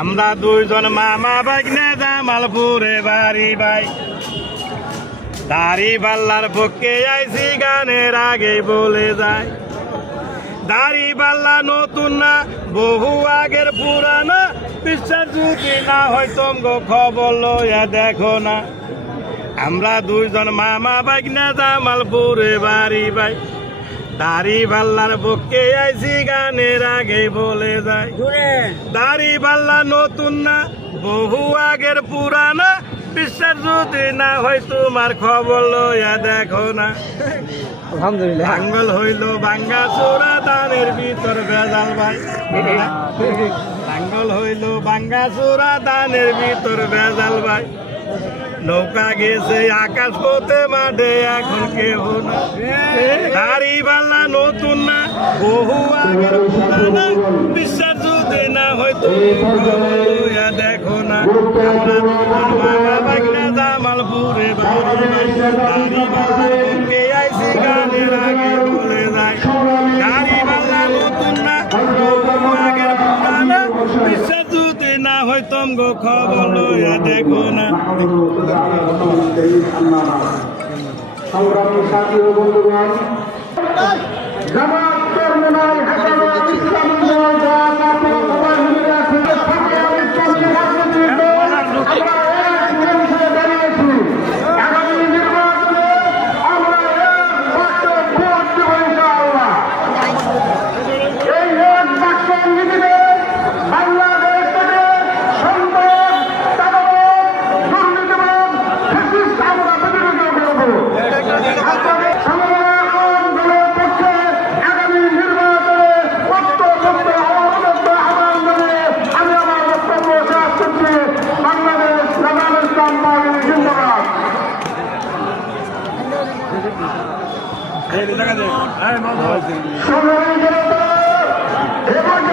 আমরা দুইজন মামা ভাগ্নে জামালপুরে বাড়ি ভাই, দাড়ি পাল্লার পক্ষে আইসি গানের আগে বলে যায়। দাড়ি পাল্লা নতুন না, বহু আগের পুরানা, বিশ্বাস যদি না হয় তোমগো খবর লইয়া দেখো না। আমরা দুইজন মামা ভাগ্নে জামালপুরে বাড়ি ভাই, দাড়ি পাল্লার পক্ষে আইসি গানের আগে বলে যায়। দাড়ি পাল্লা নতুন না, বহু আগের পুরানা, বিশ্বাস যদি না হয় তোমার খবর লইয়া দেখো না। আঙ্গল হইল ভাঙ্গা চোরা, দানের ভিতর ভেজাল ভাই। আঙ্গল হইল ভাঙ্গা চোরা, দানের ভিতর ভেজাল ভাই। নৌকা গেছে আকাশ পথে, মাঠে এখন কেহ না। দাড়ি পাল্লা নতুন না, বহু আগের পুরানা, বিশ্বাস যদি না হয় তুমি লইয়া দেখো না। আমরা মামা ভাগ্নে জামালপুরে বাড়ি ভাই, দাড়ি পাল্লার পক্ষে আইসি গানের আগে বলে যায়। দাড়ি পাল্লা নতুন না, বহু আগের পুরানা, বিশ্বাস যদি না হয় তোমগো খবর লইয়া দেখো না। সংগ্রামী সাথী ও বন্ধুগণ, জামাত চরমোনাই হাসানুল ইসলাম দল যা কাপড় বাহিনীরা থেকে থাকে আমি চলতে রাজনীতির দল, আমরা এক মঞ্চে দাঁড়িয়েছি। আগামী নির্বাচনে আমরা এক বাক্যে ভোট দেব ইনশাআল্লাহ। এই এক বাক্য অঙ্গীকারে বাংলাদেশ থেকে সন্ত্রাস, চাঁদাবাজ, দুর্নীতিবাদ, ফ্যাসিস্ট আমরা প্রতিরোধ করব। এই জায়গা দে, এই মাল